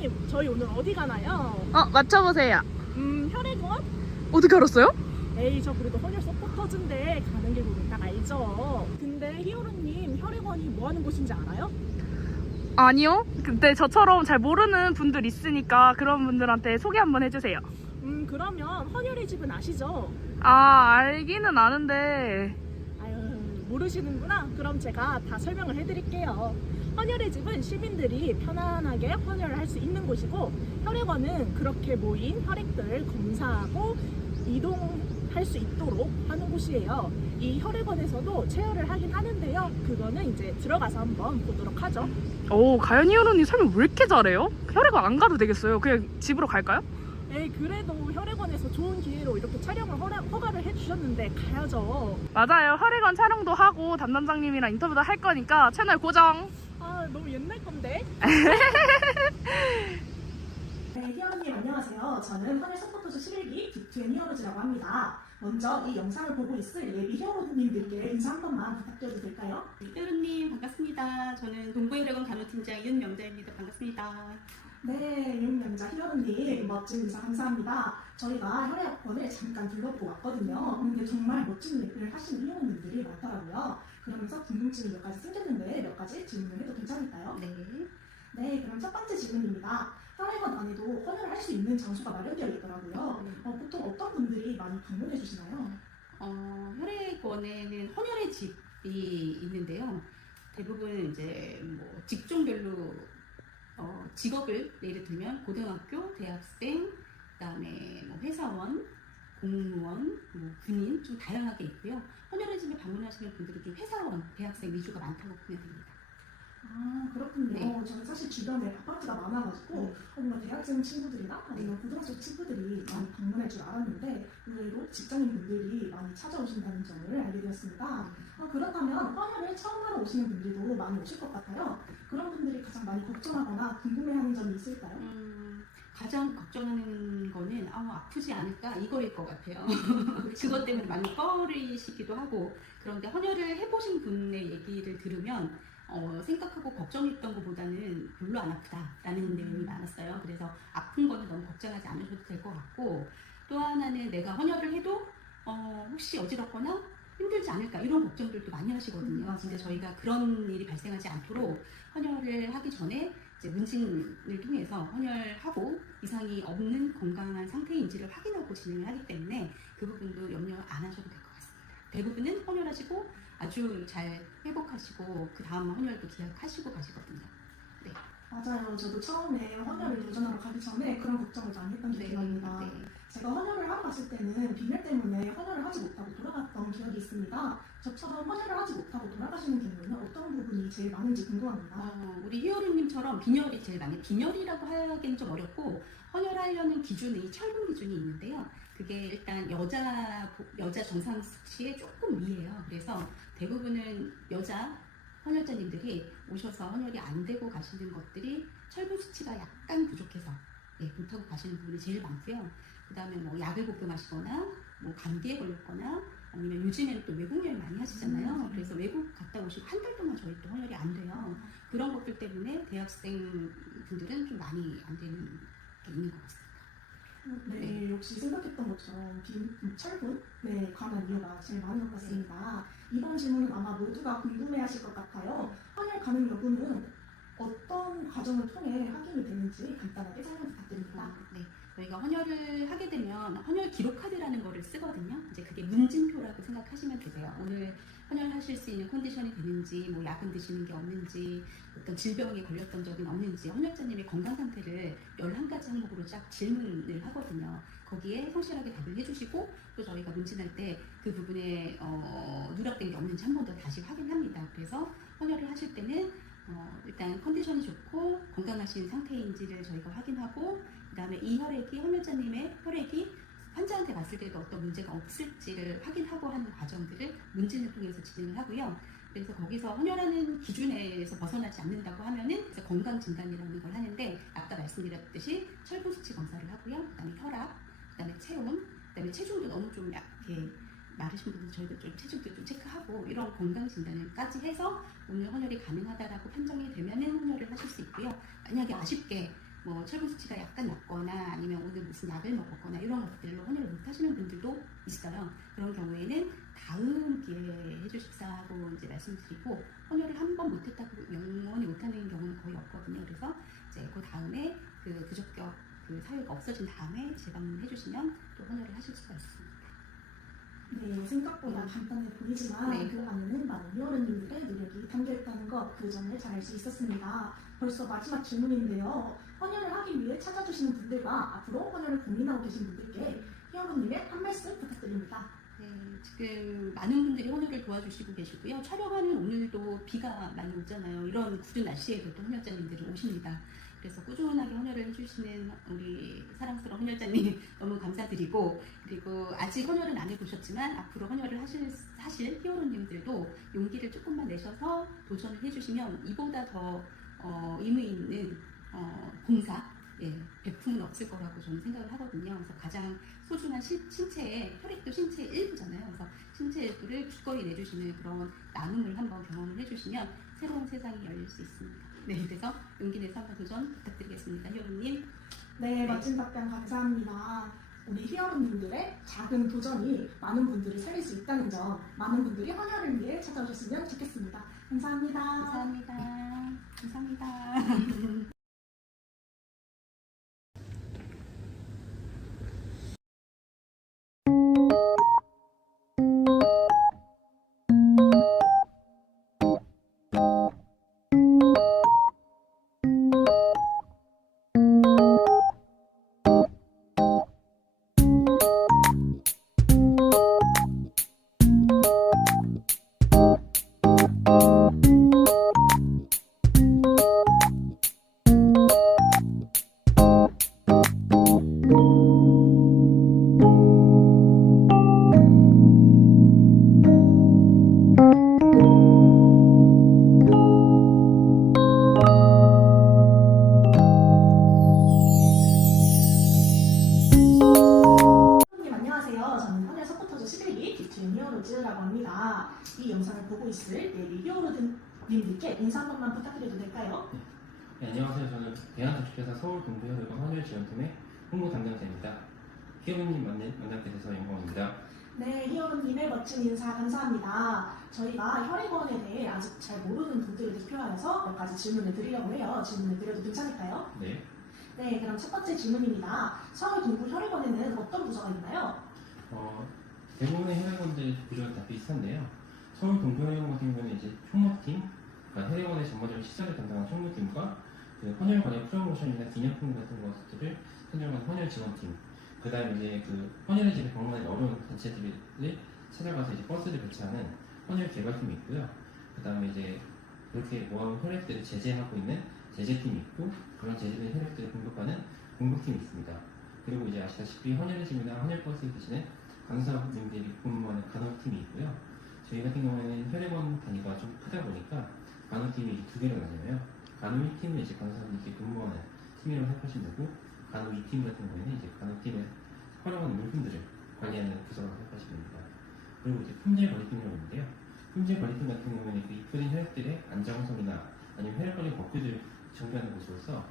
희원님, 저희 오늘 어디 가나요? 맞춰보세요. 혈액원? 어떻게 알았어요? 에이, 저 그래도 헌혈 서포터즈인데 가는 길 보면 딱 알죠. 근데 희원님, 혈액원이 뭐 하는 곳인지 알아요? 아니요. 근데 저처럼 잘 모르는 분들 있으니까 그런 분들한테 소개 한번 해주세요. 그러면 헌혈의 집은 아시죠? 알기는 아는데. 아유, 모르시는구나. 그럼 제가 다 설명을 해드릴게요. 헌혈의 집은 시민들이 편안하게 헌혈을 할 수 있는 곳이고, 혈액원은 그렇게 모인 혈액들 검사하고 이동할 수 있도록 하는 곳이에요. 이 혈액원에서도 체열을 하긴 하는데요. 그거는 이제 들어가서 한번 보도록 하죠. 가연이 언니 설명 왜 이렇게 잘해요? 혈액원 안 가도 되겠어요. 그냥 집으로 갈까요? 에이, 그래도 혈액원에서 좋은 기회로 이렇게 촬영을 허가를 해주셨는데 가야죠. 맞아요. 혈액원 촬영도 하고 담당자님이랑 인터뷰도 할 거니까 채널 고정. 너무 옛날 건데. 네, 희원님 안녕하세요. 저는 헌혈 서포터즈 11기 빅투앤 히어로즈라고 합니다. 먼저 이 영상을 보고 있을 예비 히어로님들께 인사 한 번만 부탁드려도 될까요? 히어로님 반갑습니다. 저는 동부혈액원 간호팀장 윤명자입니다. 반갑습니다. 네, 윤명자 히어로님 멋진 인사 감사합니다. 저희가 혈액원을 잠깐 둘러보고 왔거든요. 근데 정말 멋진 일을 하시는 히어로님들이 많더라고요. 그러면서 궁금증이 몇 가지 생겼는데 몇 가지 질문을 해도 괜찮을까요? 네. 네, 그럼 첫 번째 질문입니다. 혈액원 안에도 헌혈을 할 수 있는 장소가 마련되어 있더라고요. 보통 어떤 분들이 많이 방문해 주시나요? 혈액원에는 헌혈의 집이 있는데요. 대부분 이제 뭐 직종별로 직업을 예를 들면 고등학교, 대학생, 그다음에 뭐 회사원, 공무원, 뭐 군인 좀 다양하게 있고요. 헌혈의 집에 방문하시는 분들은 좀 회사원, 대학생 위주가 많다고 보면 됩니다. 그렇군요. 네. 저는 사실 주변에 아파트가 많아가지고 뭔가 대학생 친구들이나 아니면 고등학생 친구들이 많이 방문할 줄 알았는데 의외로 직장인 분들이 많이 찾아오신다는 점을 알게 되었습니다. 그렇다면 헌혈을 처음 하러 오시는 분들도 많이 오실 것 같아요. 그런 분들이 가장 많이 걱정하거나 궁금해하는 점이 있을까요? 가장 걱정하는 거는 아프지 않을까 이거일 것 같아요. 그것 때문에 많이 꺼리시기도 하고, 그런데 헌혈을 해보신 분의 얘기를 들으면 생각하고 걱정했던 것보다는 별로 안 아프다라는 내용이 많았어요. 그래서 아픈 거는 너무 걱정하지 않으셔도 될 것 같고, 또 하나는 내가 헌혈을 해도 혹시 어지럽거나 힘들지 않을까 이런 걱정들도 많이 하시거든요. 근데 저희가 그런 일이 발생하지 않도록 헌혈을 하기 전에 이제 문진을 통해서 헌혈하고 이상이 없는 건강한 상태인지를 확인하고 진행을 하기 때문에 그 부분도 염려 안 하셔도 될 것 같습니다. 대부분은 헌혈하시고 아주 잘 회복하시고 그 다음 헌혈도 기약하시고 가시거든요. 네. 맞아요. 저도 처음에 헌혈을 도전하러 가기 전에 그런 걱정을 많이 했던 기억이 납니다. 네. 제가 헌혈을 하러 갔을 때는 비밀 때문에 헌혈을 하지 못하고 돌아갔던 기억이 있습니다. 저처럼 헌혈을 하지 못하고 돌아가시는 경우는 어떤 부분이 제일 많은지 궁금합니다. 우리 히어로님처럼 빈혈이 제일 많이, 빈혈이라고 하기는 좀 어렵고, 헌혈하려는 기준이 철분 기준이 있는데요. 그게 일단 여자 정상 수치에 조금 위에요. 그래서 대부분은 여자 헌혈자님들이 오셔서 헌혈이 안 되고 가시는 것들이 철분 수치가 약간 부족해서 못하고 가시는 부분이 제일 많고요. 그 다음에 뭐 약을 복용하시거나 뭐 감기에 걸렸거나 아니면 요즘에는 또 외국 여행 많이 하시잖아요. 그래서 외국 갔다 오시고 한 달 동안 저희 또 헌혈이 안 돼요. 그런 것들 때문에 대학생 분들은 좀 많이 안 되는 게 있는 것 같습니다. 네, 역시 생각했던 것처럼 철분에 관한 이유가 제일 많은 것 같습니다. 이번 질문은 아마 모두가 궁금해하실 것 같아요. 헌혈 가능 여부는 어떤 과정을 통해 확인이 되는지 간단하게 설명 부탁드립니다. 네, 저희가 헌혈을 하게 되면 헌혈 기록 카드라는 거를 쓰거든요. 이제 그게 문진표라고 생각하시면 되세요. 오늘 헌혈하실 수 있는 컨디션이 되는지, 뭐 약은 드시는 게 없는지, 어떤 질병에 걸렸던 적은 없는지, 헌혈자님의 건강 상태를 11가지 항목으로 쫙 질문을 하거든요. 거기에 성실하게 답을 해주시고, 또 저희가 문진할 때 그 부분에 누락된 게 없는지 한 번 더 다시 확인합니다. 그래서 헌혈을 하실 때는 일단 컨디션이 좋고 건강하신 상태인지를 저희가 확인하고, 그 다음에 이 혈액이 헌혈자님의 혈액이 환자한테 갔을 때도 어떤 문제가 없을지를 확인하고 하는 과정들을 문진을 통해서 진행을 하고요. 그래서 거기서 헌혈하는 기준에서 벗어나지 않는다고 하면은 건강 진단이라는 걸 하는데, 아까 말씀드렸듯이 철분 수치 검사를 하고요. 그다음에 혈압, 그다음에 체온, 그다음에 체중도 너무 좀 이렇게 마르신 분들 저희도 좀 체중도 좀 체크하고 이런 건강 진단을까지 해서 오늘 헌혈이 가능하다라고 판정이 되면은 헌혈을 하실 수 있고요. 만약에 아쉽게 뭐 철분 수치가 약간 낮거나 아니면 오늘 무슨 약을 먹었거나 이런 것들로 헌혈을 못 하시는 분들도 있어요. 그런 경우에는 다음 기회에 해주십사하고 이제 말씀드리고, 헌혈을 한 번 못했다고 영원히 못하는 경우는 거의 없거든요. 그래서 이제 그 다음에 그 부적격 그 사유가 없어진 다음에 재방문해 주시면 또 헌혈을 하실 수가 있습니다. 네, 생각보다 간단해 보이지만 네. 그 안에는 많은 히어로님들의 노력이 담겨있다는 것, 그 점을 잘 알 수 있었습니다. 벌써 마지막 질문인데요. 헌혈을 하기 위해 찾아주시는 분들과 앞으로 헌혈을 고민하고 계신 분들께 히어로님의 한 말씀 부탁드립니다. 네, 지금 많은 분들이 헌혈을 도와주시고 계시고요. 촬영하는 오늘도 비가 많이 오잖아요. 이런 굳은 날씨에도 또 헌혈자님들이 오십니다. 그래서 꾸준하게 헌혈을 해주시는 우리 사랑스러운 헌혈자님 너무 감사드리고, 그리고 아직 헌혈은 안 해보셨지만 앞으로 헌혈을 하실 히어로님들도 용기를 조금만 내셔서 도전을 해주시면 이보다 더 의미 있는 봉사, 베품은 없을 거라고 저는 생각을 하거든요. 그래서 가장 소중한 신체의 혈액도 신체의 일부잖아요. 그래서 신체의 일부를 기꺼이 내주시는 그런 나눔을 한번 경험을 해주시면 새로운 세상이 열릴 수 있습니다. 네, 그래서 용기 내서 한번 도전 부탁드리겠습니다. 히어로님. 네, 멋진 답변 감사합니다. 우리 히어로님들의 작은 도전이 많은 분들을 살릴 수 있다는 점, 많은 분들이 헌혈을 위해 찾아오셨으면 좋겠습니다. 감사합니다. 감사합니다. 감사합니다. 안녕하세요. 저는 헌혈 서포터즈 11기 기춘 히어로즈라고 합니다. 이 영상을 보고 있을 내리 히어로님들께 인사 한 번만 부탁드려도 될까요? 네, 안녕하세요. 저는 대한독립회사 서울동부혈액원 헌혈지원팀의 홍보 담당자입니다. 히어로님 만나게 돼서 영광입니다. 네, 히어로님의 멋진 인사 감사합니다. 저희가 혈액원에 대해 아직 잘 모르는 분들을 대표하여서 몇 가지 질문을 드리려고 해요. 질문을 드려도 괜찮을까요? 네. 네, 그럼 첫 번째 질문입니다. 서울동부혈액원에는 어떤 부서가 있나요? 대부분의 혈액원들 구조가 다 비슷한데요. 서울동부혈액원 같은 경우는 이제 총무팀, 그러니까 혈액원의 전반적인 시설을 담당한 총무팀과 그 헌혈 관련 프로모션이나 기념품 같은 것들을 선정한 헌혈 지원팀, 그 다음에 이제 그 헌혈의 집에 방문하기 어려운 단체들을 찾아가서 이제 버스를 배치하는 헌혈 개발팀이 있고요. 그 다음에 이제 그렇게 모아온 혈액들을 제재하고 있는 제재팀이 있고, 그런 제재된 혈액들을 공급하는 공급팀이 있습니다. 그리고 이제 아시다시피 헌혈의 집이나 헌혈 버스를 대신에 간호사님들이 근무하는 간호팀이 있고요. 저희 같은 경우에는 혈액원 단위가 좀 크다 보니까 간호팀이 두 개로 나뉘어요. 간호 1팀은 이제 간호사님들이 근무하는 팀이라고 생각하시면 되고, 간호 2팀 같은 경우에는 이제 간호팀에 활용하는 물품들을 관리하는 부서라고 생각하시면 됩니다. 그리고 이제 품질 관리팀이라고 있는데요. 품질 관리팀 같은 경우에는 그 입소된 혈액들의 안정성이나 아니면 혈액 관리 법규들을 정비하는 곳으로서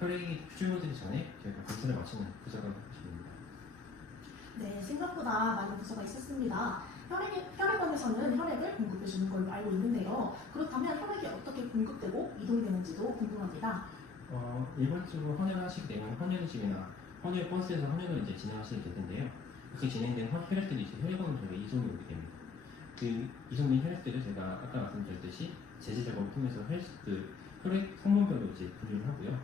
혈액이 출고되기 전에 저희가 검사를 마치는 부서라고 생각하시면 됩니다. 네, 생각보다 많은 부서가 있었습니다. 혈액원에서는 혈액을 공급해주는 걸로 알고 있는데요. 그렇다면 혈액이 어떻게 공급되고 이동되는지도 궁금합니다. 일반적으로 헌혈을 하시게 되면 헌혈집이나 헌혈 버스에서 헌혈을 이제 진행하시게 될 텐데요. 그렇게 진행된 혈액들이 이제 혈액원으로 저희가 이송이 오게 됩니다. 그 이송된 혈액들을 제가 아까 말씀드렸듯이 제재 작업을 통해서 혈액 성분별로 이제 분류를 하고요.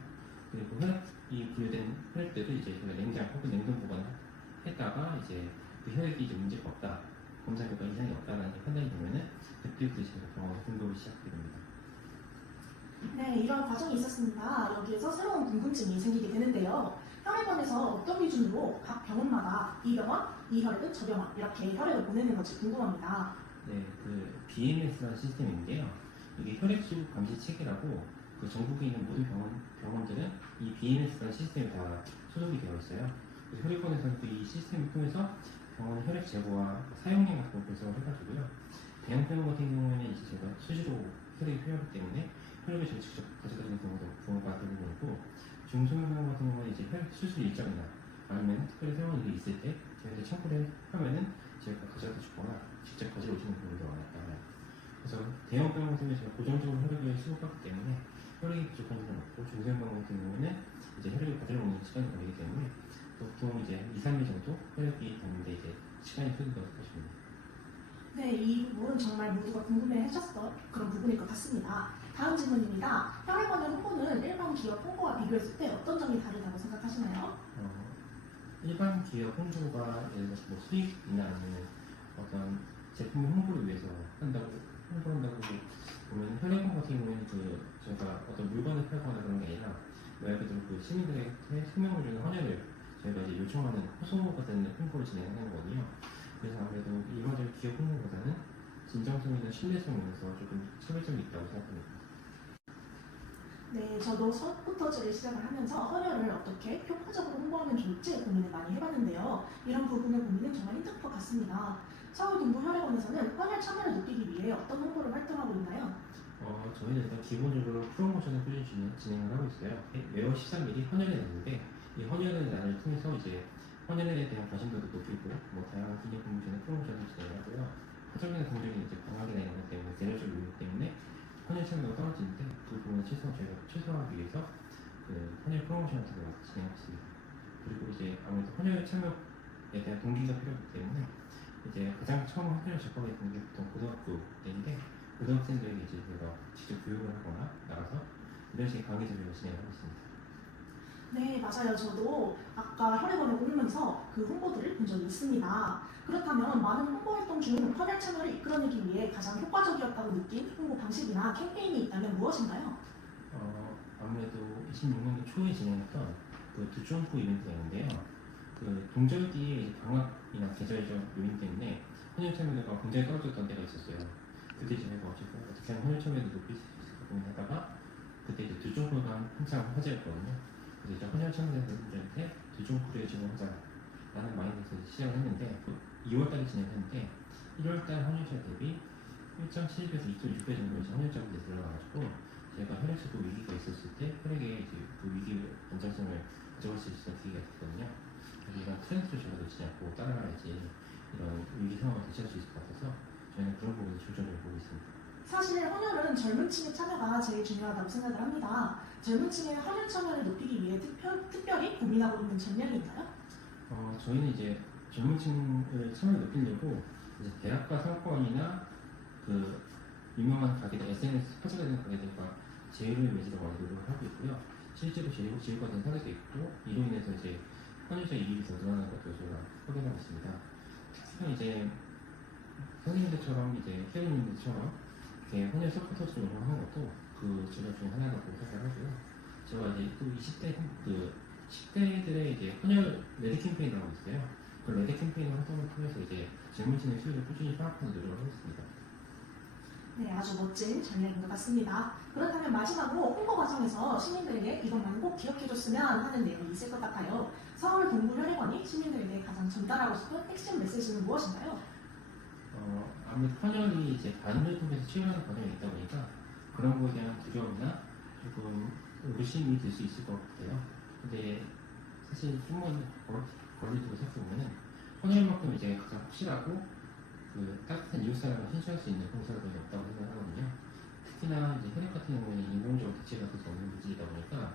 그리고 혈액이 분류된 혈액들을 이제 저희가 냉장 혹은 냉동 보관했다가 이제 그 혈액이 이제 문제가 없다, 검사 결과 이상이 없다라는 판단이 되면은 그때부터 저희가 병원에 공급이 시작되게 됩니다. 네, 이런 과정이 있었습니다. 여기에서 새로운 궁금증이 생기게 되는데요. 혈액원에서 어떤 기준으로 각 병원마다 이 병원, 이 혈액은 저 병원 이렇게 혈액을 보내는 건지 궁금합니다. 네, 그 BMS라는 시스템인데요. 이게 혈액수급 감시 체계라고 그 전국에 있는 모든 병원들은 이 BMS라는 시스템에 다 소속이 되어 있어요. 그래서 혈액원에서는 이 시스템을 통해서 병원 혈액 제보와 사용량 같은 걸 분석을 해가지고요. 대형병원 같은 경우에는 이제 제가 수시로 혈액이 필요하기 때문에 혈액을 제가 직접 가져다주는 경우가 대부분이고, 중소형 같은 경우는 이제 수술 일정이나 아니면 특별히 새로운 일이 있을 때 저희한테 청구를 하면은 저희가 가져다 주거나 직접 가지고 오시는 경우도 많아요. 그래서 대형 병원 같은 경우는 제가 고정적으로 혈액을 수급하기 때문에 혈액이 부족한 적은 없고, 중소형 병원 같은 경우는 이제 혈액을 가지러 오는 시간이 걸리기 때문에 보통 이제 2, 3일 정도 혈액이 닿는데 이제 시간이 걸린다고 생각하시면 됩니다. 네, 이 부분은 정말 모두가 궁금해하셨던 그런 부분일 것 같습니다. 다음 질문입니다. 혈액원의 홍보는 일반 기업 홍보와 비교했을 때 어떤 점이 다르다고 생각하시나요? 일반 기업 홍보가 예를 들어서 뭐 수익이나 아니면 어떤 제품 홍보를 위해서 홍보한다고 보면, 혈액원 같은 경우에는 저희가 어떤 물건을 팔거나 그런 게 아니라 말 그대로 시민들에게 생명을 주는 헌혈을 저희가 이제 요청하는 호소가 되는 홍보를 진행하는 거거든요. 그래서 아무래도 일반적인 기업 홍보보다는 진정성이나 신뢰성 면에서 조금 차별점이 있다고 생각합니다. 네, 저도 서포터즈를 시작을 하면서 헌혈을 어떻게 효과적으로 홍보하면 좋을지 고민을 많이 해봤는데요. 이런 부분을 고민은 정말 힘들 것 같습니다. 서울동부혈액원에서는 헌혈 참여를 높이기 위해 어떤 홍보를 활동하고 있나요? 저희는 일단 기본적으로 프로모션을 꾸준히 진행을 하고 있어요. 매월 13일이 헌혈의 날인데, 이 헌혈의 날을 통해서 이제 헌혈에 대한 관심도도 높이고, 뭐 다양한 기념 프로모션을 진행을 하고요. 화장이나 공정이 이제 방학이나 이런 것 때문에 대략적 요인 때문에 헌혈 참여가 떨어지는데, 그 부분을 저희가 최소화하기 위해서 헌혈 프로모션 같은 걸 진행하고 있습니다. 그리고 이제 아무래도 헌혈 참여에 대한 동기가 필요하기 때문에 이제 가장 처음 헌혈을 접하게 된 게 보통 고등학교 때인데, 고등학생들에게 이제 저희가 직접 교육을 하거나 나가서 이런 식의 강의들을 진행하고 있습니다. 네, 맞아요. 저도 아까 혈액원에 오면서 그 홍보들을 본 적이 있습니다. 그렇다면 많은 홍보 활동 중 헌혈 참여를 이끌어내기 위해 가장 효과적이었다고 느낀 홍보 방식이나 캠페인이 있다면 무엇인가요? 아무래도 26년도 초에 진행했던 그 두촌포 이벤트가 있는데요. 그 동절기에 방학이나 계절적 요인 때문에 헌혈 참여도가 굉장히 떨어졌던 때가 있었어요. 그때 저희가 어떻게 하면 헌혈 참여도 높일 수 있을까 고민하다가, 그때 이제 두촌포가 한창 화제였거든요. 그래서 이제 헌혈 참여자 분들한테 두촌포를 진행하자라는 마인드에서 시작을 했는데, 2월달에 진행했는데 1월달 헌혈자 대비 1.7배에서 2.6배 정도 이제 헌혈자분들이 들어가가지고, 제가 혈액수도 위기가 있었을 때 혈액에 이제 그 위기 안정성을 가져갈 수 있었던 계기가 있었거든요. 그래서 이런 트렌드를 저희가 놓치지 않고 따라가야지 이런 위기 상황을 대처할 수 있을 것 같아서 저희는 그런 부분을 중점적으로 보고 있습니다. 사실 헌혈은 젊은 층의 참여가 제일 중요하다고 생각을 합니다. 젊은 층의 헌혈 참여를 높이기 위해 특별히 고민하고 있는 전략이 있나요? 저희는 이제 젊은 층을 참여를 높이려고 이제 대학과 상권이나 그 유명한 가게들, SNS 화제가 되는 가게들과 제휴를 맺으러 많이 노력을 하고 있고요. 실제로 제휴가 된 사례도 있고, 이로 인해서 이제 헌혈자 이익이 더 늘어나는 것도 저희가 확인하고 있습니다. 특히나 이제 선생님들처럼 이제 회원님들처럼 이렇게 헌혈 서포터즈를 운영하는 것도 그 전략 중 하나라고 생각을 하고요. 제가 이제 또 10대들의 이제 헌혈 레드 캠페인을 하고 있어요. 그 레드 캠페인 활동을 통해서 이제 젊은 층의 수요를 꾸준히 파악하는 노력을 하고 있습니다. 네, 아주 멋진 전략인 것 같습니다. 그렇다면 마지막으로 홍보 과정에서 시민들에게 이것만 꼭 기억해줬으면 하는 내용이 있을 것 같아요. 서울동부혈액원이 시민들에게 가장 전달하고 싶은 핵심 메시지는 무엇인가요? 아무래도 헌혈이 이제 반응을 통해서 치유하는 과정이 있다 보니까 그런 거에 대한 두려움이나 조금 의심이 들 수 있을 것 같아요. 근데 사실 좀만 거리를 두고 생각해보면은 헌혈만큼 이제 가장 확실하고 그 따뜻한 이웃사랑을 신뢰할 수 있는 공사가 거의 없다고 생각하거든요. 특히나 이제 혈액 같은 경우에는 인공적으로 대체가 될 수 없는 물질이다 보니까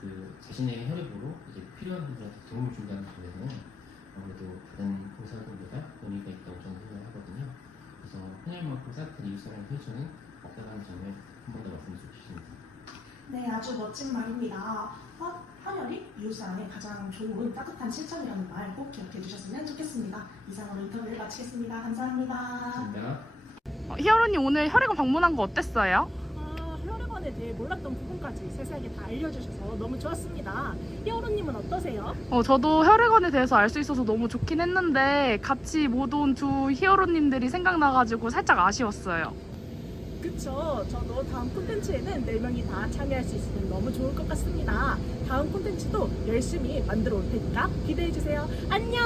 그 자신의 혈액으로 이제 필요한 분들한테 도움을 준다는 점에서는 아무래도 다른 공사활동보다 의미가 있다고 저는 생각하거든요. 그래서 헌혈만큼 따뜻한 이웃사랑을 펼쳐는 없다는 점을 한 번 더 말씀드리고 싶습니다. 네, 아주 멋진 말입니다. 헌혈이 이웃사랑의 가장 좋은 따뜻한 실천이라는 말 꼭 기억해 주셨으면 좋겠습니다. 이상으로 인터뷰를 마치겠습니다. 감사합니다. 감사합니다. 희열언님 오늘 혈액원 방문한 거 어땠어요? 혈액원에 대해 몰랐던 부분까지 세세하게 다 알려주셔서 너무 좋았습니다. 희어로님은 어떠세요? 저도 혈액원에 대해서 알 수 있어서 너무 좋긴 했는데 같이 못 온 두 희열언님들이 생각나가지고 살짝 아쉬웠어요. 그쵸. 저도 다음 콘텐츠에는 4명이 다 참여할 수 있으면 너무 좋을 것 같습니다. 다음 콘텐츠도 열심히 만들어 올 테니까 기대해주세요. 안녕!